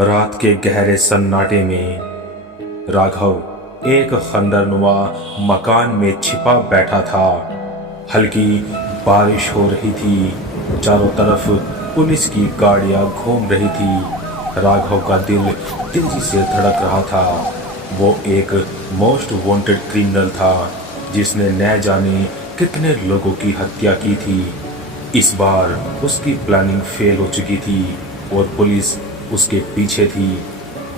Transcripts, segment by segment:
रात के गहरे सन्नाटे में राघव एक खंडरनुमा मकान में छिपा बैठा था। हल्की बारिश हो रही थी। चारों तरफ पुलिस की गाड़ियां घूम रही थी। राघव का दिल तेजी से धड़क रहा था। वो एक मोस्ट वांटेड क्रिमिनल था जिसने न जाने कितने लोगों की हत्या की थी। इस बार उसकी प्लानिंग फेल हो चुकी थी और पुलिस उसके पीछे थी।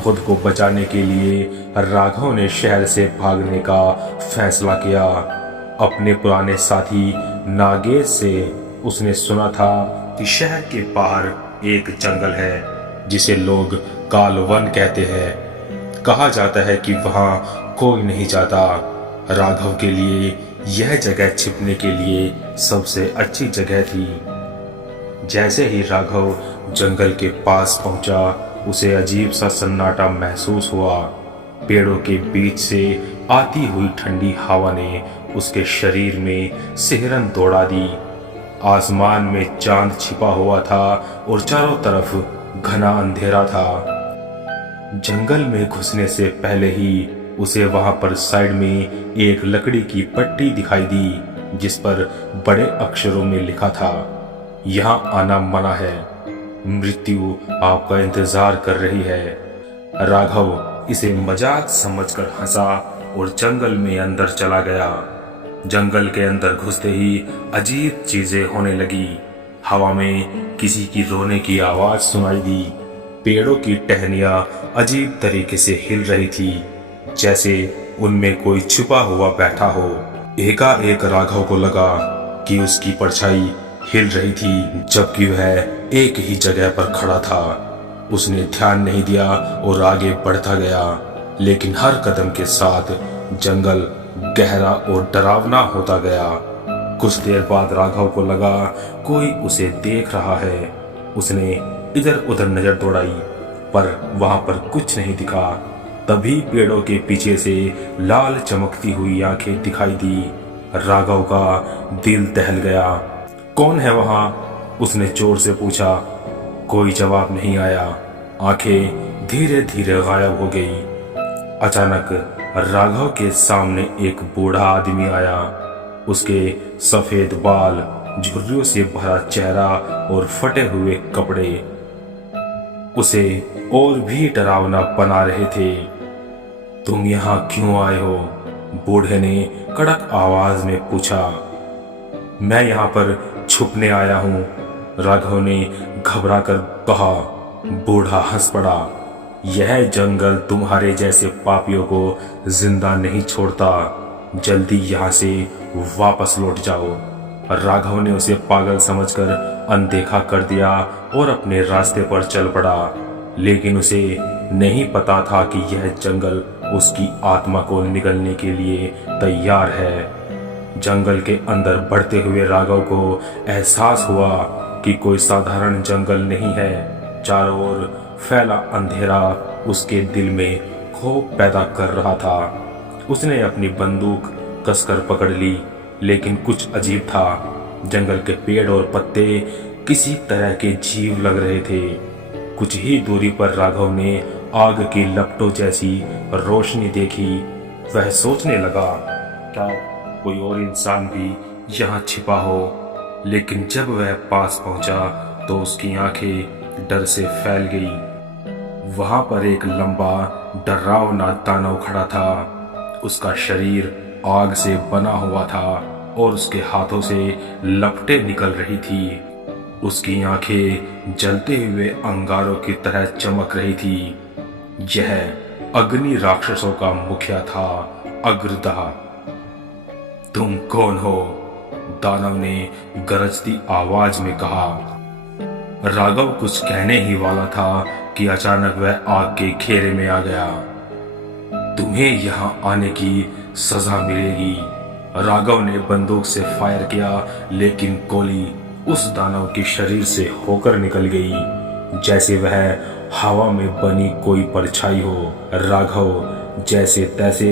खुद को बचाने के लिए राघव ने शहर से भागने का फैसला किया। अपने पुराने साथी नागेश से उसने सुना था कि शहर के बाहर एक जंगल है जिसे लोग कालवन कहते हैं। कहा जाता है कि वहां कोई नहीं जाता। राघव के लिए यह जगह छिपने के लिए सबसे अच्छी जगह थी। जैसे ही राघव जंगल के पास पहुंचा, उसे अजीब सा सन्नाटा महसूस हुआ। पेड़ों के बीच से आती हुई ठंडी हवा ने उसके शरीर में सिहरन दौड़ा दी। आसमान में चांद छिपा हुआ था और चारों तरफ घना अंधेरा था। जंगल में घुसने से पहले ही उसे वहां पर साइड में एक लकड़ी की पट्टी दिखाई दी जिस पर बड़े अक्षरों में लिखा था, यहाँ आना मना है, मृत्यु आपका इंतजार कर रही है। राघव इसे मजाक समझकर हंसा और जंगल में अंदर चला गया। जंगल के अंदर घुसते ही अजीब चीजें होने लगी। हवा में किसी की रोने की आवाज सुनाई दी। पेड़ों की टहनियां अजीब तरीके से हिल रही थी, जैसे उनमें कोई छुपा हुआ बैठा हो। एकाएक राघव को लगा कि उसकी परछाई हिल रही थी, जबकि वह एक ही जगह पर खड़ा था। उसने ध्यान नहीं दिया और आगे बढ़ता गया, लेकिन हर कदम के साथ जंगल गहरा और डरावना होता गया। कुछ देर बाद राघव को लगा कोई उसे देख रहा है। उसने इधर उधर नजर दौड़ाई, पर वहां पर कुछ नहीं दिखा। तभी पेड़ों के पीछे से लाल चमकती हुई आंखें दिखाई दी। राघव का दिल दहल गया। कौन है वहां? उसने जोर से पूछा। कोई जवाब नहीं आया। आंखें धीरे धीरे गायब हो गई। अचानक राघव के सामने एक बूढ़ा आदमी आया। उसके सफेद बाल, झुर्रियों से भरा चेहरा और फटे हुए कपड़े उसे और भी डरावना बना रहे थे। तुम यहाँ क्यों आए हो? बूढ़े ने कड़क आवाज में पूछा। मैं यहाँ पर छुपने आया हूँ, राघव ने घबराकर कहा। बूढ़ा हंस पड़ा। यह जंगल तुम्हारे जैसे पापियों को जिंदा नहीं छोड़ता। जल्दी यहाँ से वापस लौट जाओ। राघव ने उसे पागल समझकर अनदेखा कर दिया और अपने रास्ते पर चल पड़ा। लेकिन उसे नहीं पता था कि यह जंगल उसकी आत्मा को निगलने के लिए तैयार है। जंगल के अंदर बढ़ते हुए राघव को एहसास हुआ कि कोई साधारण जंगल नहीं है। चारों ओर फैला अंधेरा उसके दिल में खौफ पैदा कर रहा था। उसने अपनी बंदूक कसकर पकड़ ली, लेकिन कुछ अजीब था। जंगल के पेड़ और पत्ते किसी तरह के जीव लग रहे थे। कुछ ही दूरी पर राघव ने आग की लपटों जैसी रोशनी देखी। वह सोचने लगा, क्या कोई और इंसान भी यहाँ छिपा हो? लेकिन जब वह पास पहुंचा तो उसकी आंखें डर से फैल गई। वहां पर एक लंबा डरावना दानव खड़ा था। उसका शरीर आग से बना हुआ था और उसके हाथों से लपटें निकल रही थी। उसकी आंखें जलते हुए अंगारों की तरह चमक रही थी। यह अग्नि राक्षसों का मुखिया था, अग्रदा। तुम कौन हो? दानव ने गरजती आवाज में कहा। राघव कुछ कहने ही वाला था कि अचानक वह आग के घेरे में आ गया। तुम्हें यहाँ आने की सजा मिलेगी। राघव ने बंदूक से फायर किया, लेकिन गोली उस दानव के शरीर से होकर निकल गई, जैसे वह हवा में बनी कोई परछाई हो। राघव जैसे तैसे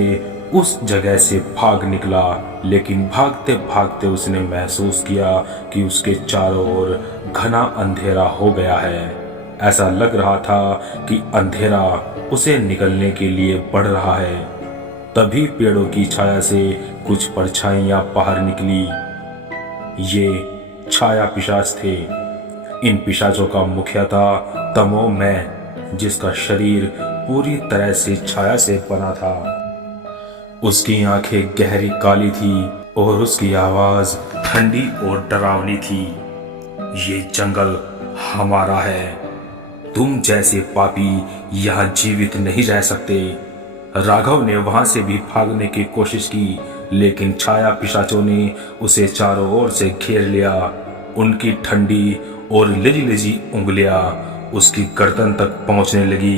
उस जगह से भाग निकला, लेकिन भागते भागते उसने महसूस किया कि उसके चारों ओर घना अंधेरा हो गया है। ऐसा लग रहा था कि अंधेरा उसे निकलने के लिए बढ़ रहा है। तभी पेड़ों की छाया से कुछ परछाइयां बाहर निकली। ये छाया पिशाच थे। इन पिशाचों का मुखिया था तमोमय, जिसका शरीर पूरी तरह से छाया से बना था। उसकी आंखें गहरी काली थी और उसकी आवाज ठंडी और डरावनी थी। ये जंगल हमारा है। तुम जैसे पापी यहाँ जीवित नहीं रह सकते। राघव ने वहां से भी भागने की कोशिश की, लेकिन छाया पिशाचों ने उसे चारों ओर से घेर लिया। उनकी ठंडी और लिजी उंगलियां उसकी गर्दन तक पहुंचने लगी।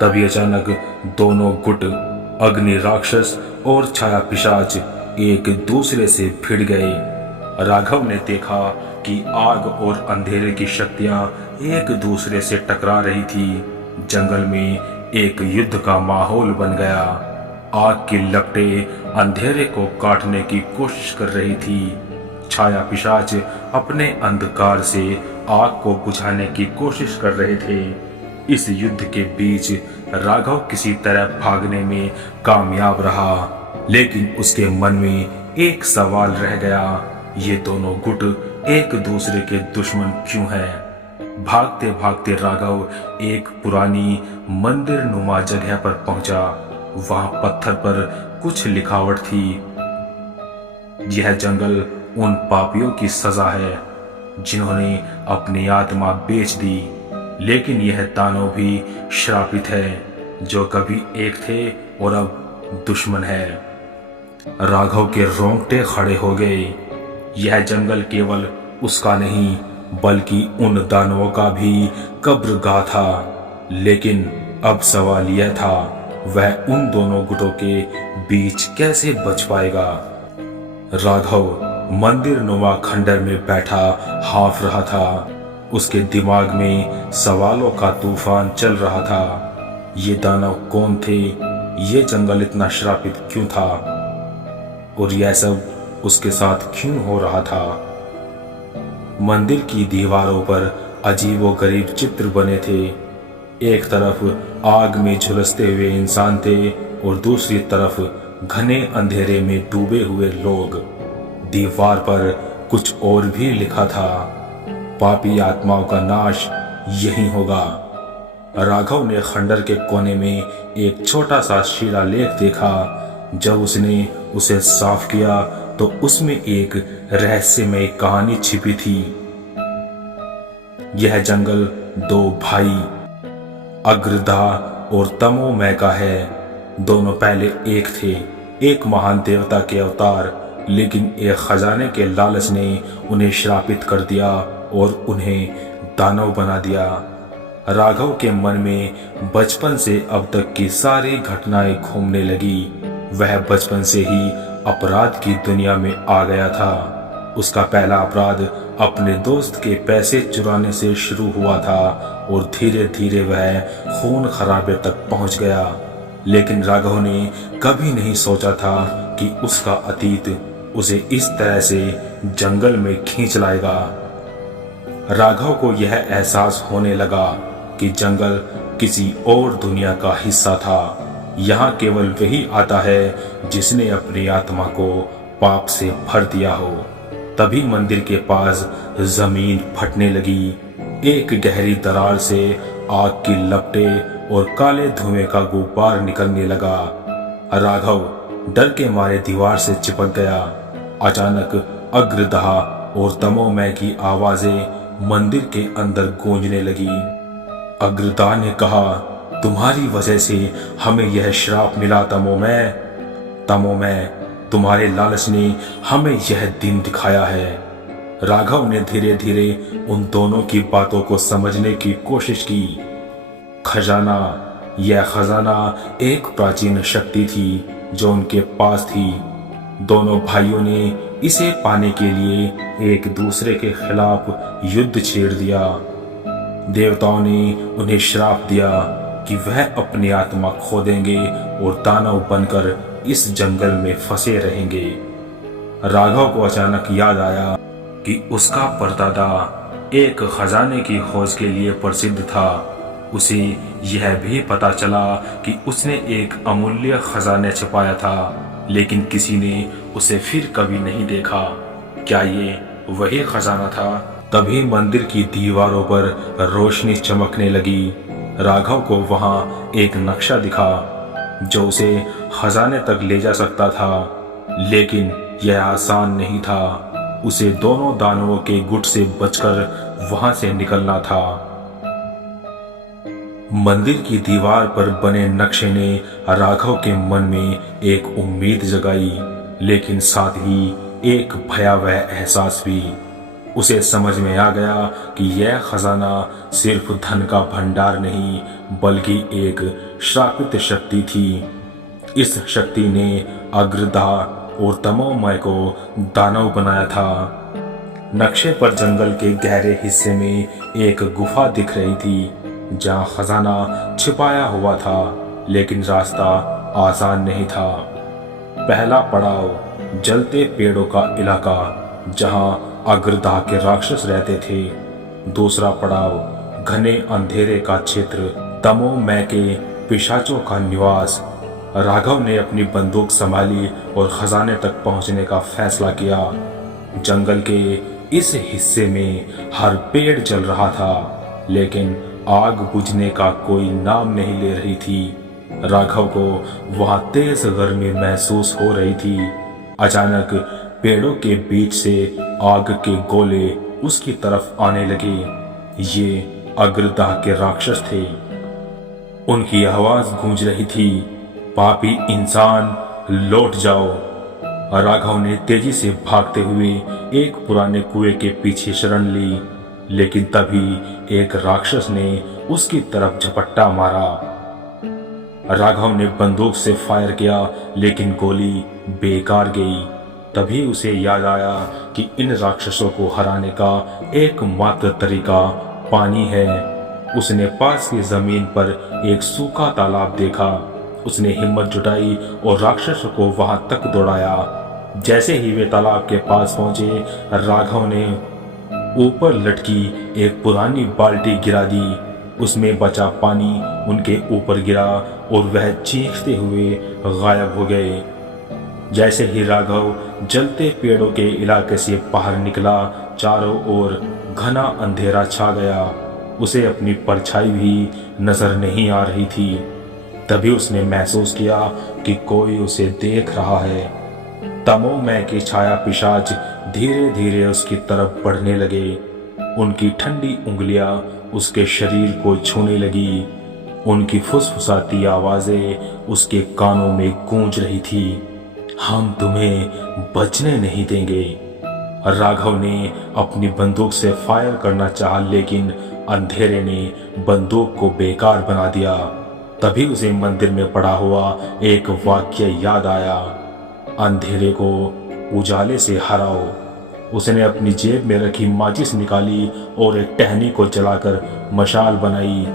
तभी अचानक दोनों गुट, अग्नि राक्षस और छाया पिशाच, एक दूसरे से भिड़ गए। राघव ने देखा कि आग और अंधेरे की शक्तियां एक दूसरे से टकरा रही थी। जंगल में एक युद्ध का माहौल बन गया। आग की लपटें अंधेरे को काटने की कोशिश कर रही थी। छाया पिशाच अपने अंधकार से आग को बुझाने की कोशिश कर रहे थे। इस युद्ध के बीच राघव किसी तरह भागने में कामयाब रहा, लेकिन उसके मन में एक सवाल रह गया। ये दोनों गुट एक दूसरे के दुश्मन क्यों हैं? भागते भागते राघव एक पुरानी मंदिर नुमा जगह पर पहुंचा। वहां पत्थर पर कुछ लिखावट थी। यह जंगल उन पापियों की सजा है जिन्होंने अपनी आत्मा बेच दी, लेकिन यह दानव भी श्रापित है, जो कभी एक थे और अब दुश्मन है। राघव के रोंगटे खड़े हो गए। यह जंगल केवल उसका नहीं, बल्कि उन दानवों का भी कब्रगाह था। लेकिन अब सवाल यह था, वह उन दोनों गुटों के बीच कैसे बच पाएगा? राघव मंदिर नुमा खंडर में बैठा हाफ रहा था। उसके दिमाग में सवालों का तूफान चल रहा था। ये दानव कौन थे? ये जंगल इतना श्रापित क्यों था? और यह सब उसके साथ क्यों हो रहा था? मंदिर की दीवारों पर अजीबोगरीब चित्र बने थे। एक तरफ आग में झुलसते हुए इंसान थे और दूसरी तरफ घने अंधेरे में डूबे हुए लोग। दीवार पर कुछ और भी लिखा था, पापी आत्माओं का नाश यही होगा। राघव ने खंडर के कोने में एक छोटा सा शिलालेख देखा। जब उसने उसे साफ किया तो उसमें एक रहस्यमय कहानी छिपी थी। यह जंगल दो भाई अग्रदा और तमोमय का है। दोनों पहले एक थे, एक महान देवता के अवतार, लेकिन एक खजाने के लालच ने उन्हें श्रापित कर दिया और उन्हें दानव बना दिया। राघव के मन में बचपन से अब तक की सारी घटनाएं घूमने लगी। वह बचपन से ही अपराध की दुनिया में आ गया था। उसका पहला अपराध अपने दोस्त के पैसे चुराने से शुरू हुआ था और धीरे धीरे वह खून खराबे तक पहुंच गया। लेकिन राघव ने कभी नहीं सोचा था कि उसका अतीत उसे इस तरह से जंगल में खींच लाएगा। राघव को यह एहसास होने लगा कि जंगल किसी और दुनिया का हिस्सा था। यहाँ केवल वही आता है जिसने अपनी आत्मा को पाप से भर दिया हो। तभी मंदिर के पास जमीन फटने लगी। एक गहरी दरार से आग की लपटें और काले धुएं का गुब्बार निकलने लगा। राघव डर के मारे दीवार से चिपक गया। अचानक अग्रदाह और तमोमय की आवाजें मंदिर के अंदर गूंजने लगी। अग्रदाह ने कहा, तुम्हारी वजह से हमें यह श्राप मिला तमोमय। तुम्हारे लालच ने हमें यह दिन दिखाया है। राघव ने धीरे धीरे उन दोनों की बातों को समझने की कोशिश की। यह खजाना एक प्राचीन शक्ति थी जो उनके पास थी। दोनों भाइयों ने इसे पाने के लिए एक दूसरे के खिलाफ युद्ध छेड़ दिया। देवताओं ने उन्हें श्राप दिया कि वह अपनी आत्मा खो देंगे और दानव बनकर इस जंगल में फंसे रहेंगे। राघव को अचानक याद आया कि उसका परदादा एक खजाने की खोज के लिए प्रसिद्ध था। उसे यह भी पता चला कि उसने एक अमूल्य खजाने छिपाया था, लेकिन किसी ने उसे फिर कभी नहीं देखा। क्या ये वही खजाना था? तभी मंदिर की दीवारों पर रोशनी चमकने लगी। राघव को वहां एक नक्शा दिखा जो उसे खजाने तक ले जा सकता था, लेकिन यह आसान नहीं था। उसे दोनों दानवों के गुट से बचकर वहां से निकलना था। मंदिर की दीवार पर बने नक्शे ने राघव के मन में एक उम्मीद जगाई, लेकिन साथ ही एक भयावह एहसास भी। उसे समझ में आ गया कि यह खजाना सिर्फ धन का भंडार नहीं, बल्कि एक श्रापित शक्ति थी। इस शक्ति ने अग्रदा और तमोमय को दानव बनाया था। नक्शे पर जंगल के गहरे हिस्से में एक गुफा दिख रही थी, जहां खजाना छिपाया हुआ था, लेकिन रास्ता आसान नहीं था। पहला पड़ाव जलते पेड़ों का इलाका, जहां अग्रदाह के राक्षस रहते थे। दूसरा पड़ाव घने अंधेरे का क्षेत्र, तमोमय के पिशाचों का निवास। राघव ने अपनी बंदूक संभाली और खजाने तक पहुंचने का फैसला किया। जंगल के इस हिस्से में हर पेड़ जल रहा था, लेकिन आग बुझने का कोई नाम नहीं ले रही थी। राघव को वहां तेज गर्मी महसूस हो रही थी। अचानक पेड़ों के बीच से आग के गोले उसकी तरफ आने लगे। ये अग्रदाह के राक्षस थे। उनकी आवाज गूंज रही थी, पापी इंसान, लौट जाओ। राघव ने तेजी से भागते हुए एक पुराने कुएं के पीछे शरण ली, लेकिन तभी एक राक्षस ने उसकी तरफ झपट्टा मारा। राघव ने बंदूक से फायर किया, लेकिन गोली बेकार गई। तभी उसे याद आया कि इन राक्षसों को हराने का एकमात्र तरीका पानी है। उसने पास की जमीन पर एक सूखा तालाब देखा। उसने हिम्मत जुटाई और राक्षसों को वहां तक दौड़ाया। जैसे ही वे तालाब के पास पहुंचे, राघव ने ऊपर लटकी एक पुरानी बाल्टी गिरा दी। उसमें बचा पानी उनके ऊपर गिरा और वह चीखते हुए गायब हो गए। जैसे ही राघव जलते पेड़ों के इलाके से बाहर निकला, चारों ओर घना अंधेरा छा गया। उसे अपनी परछाई भी नजर नहीं आ रही थी। तभी उसने महसूस किया कि कोई उसे देख रहा है। तमोमय की छाया पिशाच धीरे धीरे उसकी तरफ बढ़ने लगे। उनकी ठंडी उंगलियां उसके शरीर को छूने लगी। उनकी फुसफुसाती आवाजें उसके कानों में गूंज रही थी, हम तुम्हें बचने नहीं देंगे। राघव ने अपनी बंदूक से फायर करना चाहा, लेकिन अंधेरे ने बंदूक को बेकार बना दिया। तभी उसे मंदिर में पड़ा हुआ एक वाक्य याद आया, अंधेरे को उजाले से हराओ। उसने अपनी जेब में रखी माचिस निकाली और एक टहनी को जलाकर मशाल बनाई।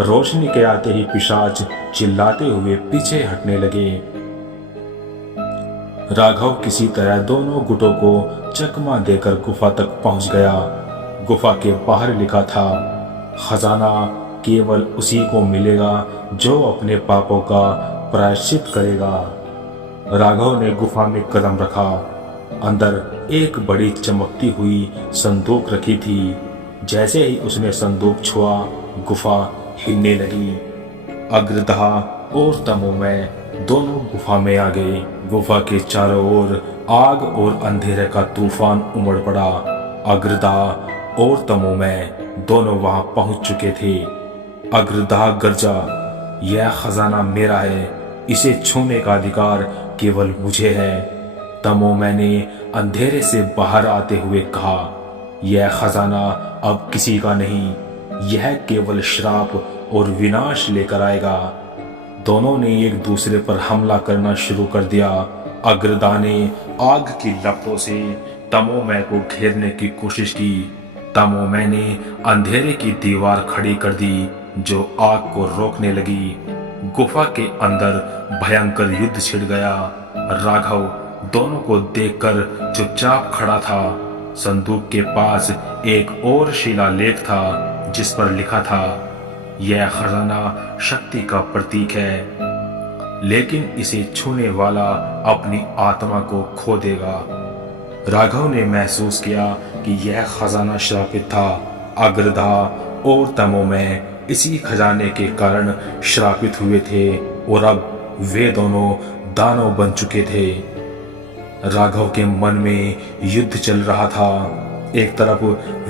रोशनी के आते ही पिशाच चिल्लाते हुए पीछे हटने लगे। राघव किसी तरह दोनों गुटों को चकमा देकर गुफा तक पहुंच गया। गुफा के बाहर लिखा था, खजाना केवल उसी को मिलेगा जो अपने पापों का प्रायश्चित करेगा। राघव ने गुफा में कदम रखा। अंदर एक बड़ी चमकती हुई संदूक रखी थी। जैसे ही उसने संदूक छुआ, गुफा हिलने लगी। अग्रदाह और तमोमय दोनों गुफा में आ गए। गुफा के चारों ओर आग और अंधेरे का तूफान उमड़ पड़ा। अग्रदाह और तमोमय दोनों वहां पहुंच चुके थे। अग्रदाह गर्जा, यह खजाना मेरा है, इसे छूने का अधिकार केवल मुझे है। तमोमय ने अंधेरे से बाहर आते हुए कहा, यह खजाना अब किसी का नहीं, यह केवल श्राप और विनाश लेकर आएगा। दोनों ने एक दूसरे पर हमला करना शुरू कर दिया। अग्रदाह ने आग की लपटों से तमोमय को घेरने की कोशिश की। तमोमय ने अंधेरे की दीवार खड़ी कर दी जो आग को रोकने लगी। गुफा के अंदर भयंकर युद्ध छिड़ गया। राघव दोनों को देखकर चुपचाप खड़ा था। संदूक के पास एक और शिलालेख था जिस पर लिखा था, यह खजाना शक्ति का प्रतीक है, लेकिन इसे छूने वाला अपनी आत्मा को खो देगा। राघव ने महसूस किया कि यह खजाना श्रापित था। अग्रधा और तमोमय इसी खजाने के कारण श्रापित हुए थे और अब वे दोनों दानव बन चुके थे। राघव के मन में युद्ध चल रहा था। एक तरफ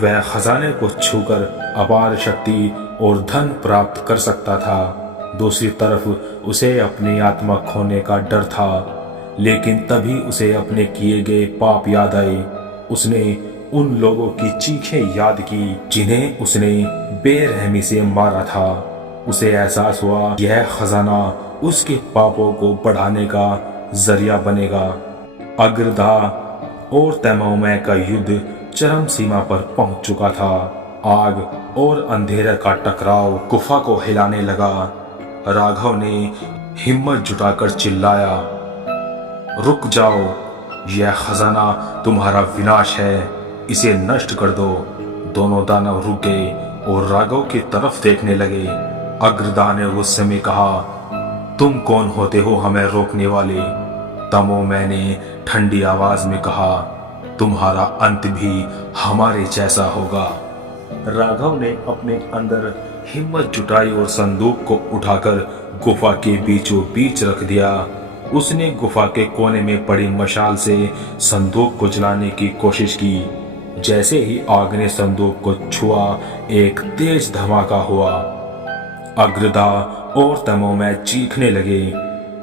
वह खजाने को छूकर अपार शक्ति और धन प्राप्त कर सकता था, दूसरी तरफ उसे अपनी आत्मा खोने का डर था। लेकिन तभी उसे अपने किए गए पाप याद आए। उसने उन लोगों की चीखें याद की जिन्हें उसने बेरहमी से मारा था। उसे एहसास हुआ यह खजाना उसके पापों को बढ़ाने का जरिया बनेगा। अग्रधा और तैमौमय का युद्ध चरम सीमा पर पहुंच चुका था। आग और अंधेरे का टकराव गुफा को हिलाने लगा। राघव ने हिम्मत जुटाकर चिल्लाया, रुक जाओ, यह खजाना तुम्हारा विनाश है, इसे नष्ट कर दो। दोनों दानव रुक गए और राघव की तरफ देखने लगे। अग्रदा ने गुस्से में कहा, तुम कौन होते हो हमें रोकने वाले? तमोमय ने ठंडी आवाज में कहा, तुम्हारा अंत भी हमारे जैसा होगा। राघव ने अपने अंदर हिम्मत जुटाई और संदूक को उठाकर गुफा के बीचों बीच रख दिया। उसने गुफा के कोने में पड़ी मशाल से संदूक को जलाने की कोशिश की। जैसे ही आग ने संदूक को छुआ, एक तेज धमाका हुआ। अग्रदा और तमोमय चीखने लगे।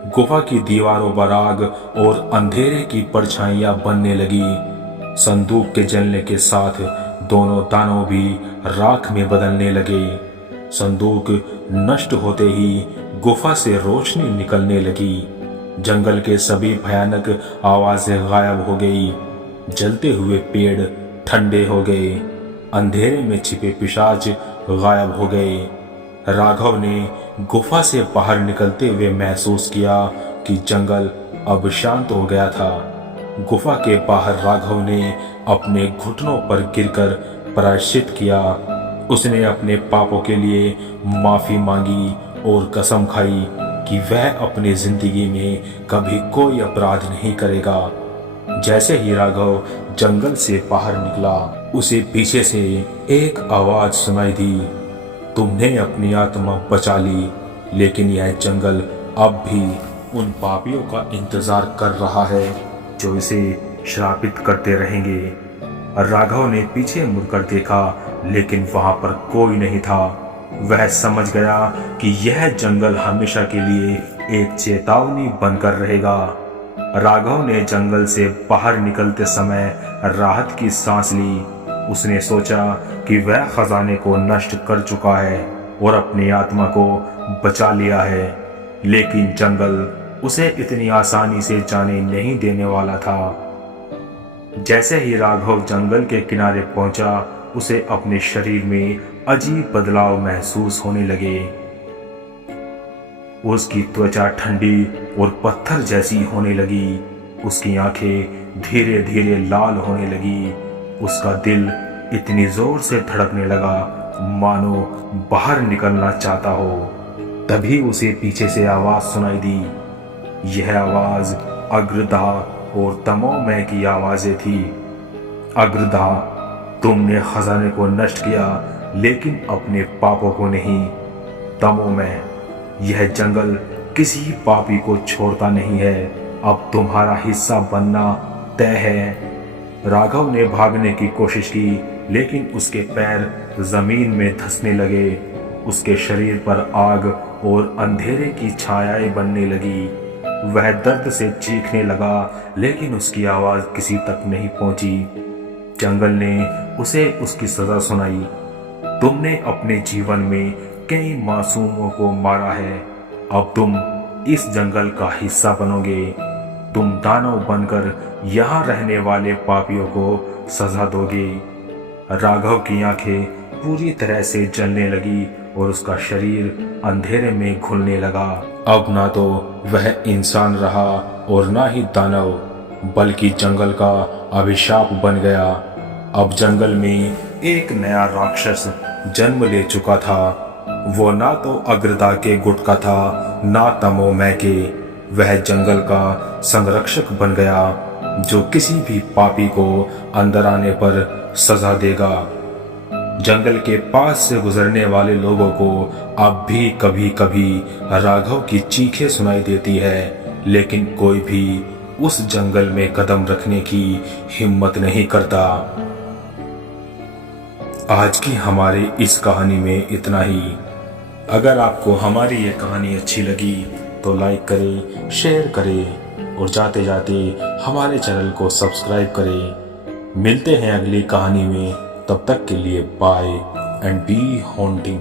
गुफा की दीवारों पर आग और अंधेरे की परछाइयां बनने लगी। संदूक के जलने के साथ दोनों दानव भी राख में बदलने लगे। संदूक नष्ट होते ही गुफा से रोशनी निकलने लगी। जंगल के सभी भयानक आवाजें गायब हो गई। जलते हुए पेड़ ठंडे हो गए। अंधेरे में छिपे पिशाच गायब हो गए। राघव ने गुफा से बाहर निकलते हुए महसूस किया कि जंगल अब शांत हो गया था। गुफा के बाहर राघव ने अपने घुटनों पर गिरकर प्रायश्चित किया। उसने अपने पापों के लिए माफी मांगी और कसम खाई कि वह अपनी जिंदगी में कभी कोई अपराध नहीं करेगा। जैसे ही राघव जंगल से बाहर निकला, उसे पीछे से एक आवाज सुनाई दी, तुमने अपनी आत्मा बचा ली, लेकिन यह जंगल अब भी उन पापियों का इंतजार कर रहा है जो इसे श्रापित करते रहेंगे। राघव ने पीछे मुड़कर देखा, लेकिन वहां पर कोई नहीं था। वह समझ गया कि यह जंगल हमेशा के लिए एक चेतावनी बनकर रहेगा। राघव ने जंगल से बाहर निकलते समय राहत की सांस ली। उसने सोचा कि वह खजाने को नष्ट कर चुका है और अपनी आत्मा को बचा लिया है, लेकिन जंगल उसे इतनी आसानी से जाने नहीं देने वाला था। जैसे ही राघव जंगल के किनारे पहुंचा, उसे अपने शरीर में अजीब बदलाव महसूस होने लगे। उसकी त्वचा ठंडी और पत्थर जैसी होने लगी। उसकी आंखें धीरे धीरे लाल होने लगी। उसका दिल इतनी जोर से धड़कने लगा मानो बाहर निकलना चाहता हो। तभी उसे पीछे से आवाज सुनाई दी। यह आवाज अग्रधा और तमोमय की आवाजें थी। अग्रधा, तुमने खजाने को नष्ट किया, लेकिन अपने पापों को नहीं। तमोमय, यह जंगल किसी पापी को छोड़ता नहीं है। अब तुम्हारा हिस्सा बनना तय है। राघव ने भागने की कोशिश की, लेकिन उसके पैर जमीन में धंसने लगे। उसके शरीर पर आग और अंधेरे की छायाएं बनने लगी। वह दर्द से चीखने लगा, लेकिन उसकी आवाज किसी तक नहीं पहुंची। जंगल ने उसे उसकी सजा सुनाई। तुमने अपने जीवन में कई मासूमों को मारा है। अब तुम इस जंगल का हिस्सा बनोगे। तुम दानव बनकर यहाँ रहने वाले पापियों को सजा दोगे। राघव की आंखें पूरी तरह से जलने लगी और उसका शरीर अंधेरे में घुलने लगा। अब ना तो वह इंसान रहा और ना ही दानव, बल्कि जंगल का अभिशाप बन गया। अब जंगल में एक नया राक्षस जन्म ले चुका था। वो ना तो अग्रता के गुट का था, ना तमोमय के। वह जंगल का संरक्षक बन गया, जो किसी भी पापी को अंदर आने पर सजा देगा। जंगल के पास से गुजरने वाले लोगों को अब भी कभी कभी राघव की चीखें सुनाई देती है, लेकिन कोई भी उस जंगल में कदम रखने की हिम्मत नहीं करता। आज की हमारी इस कहानी में इतना ही। अगर आपको हमारी ये कहानी अच्छी लगी तो लाइक करें, शेयर करें और जाते जाते हमारे चैनल को सब्सक्राइब करें। मिलते हैं अगली कहानी में, तब तक के लिए बाय एंड बी हॉन्टिंग।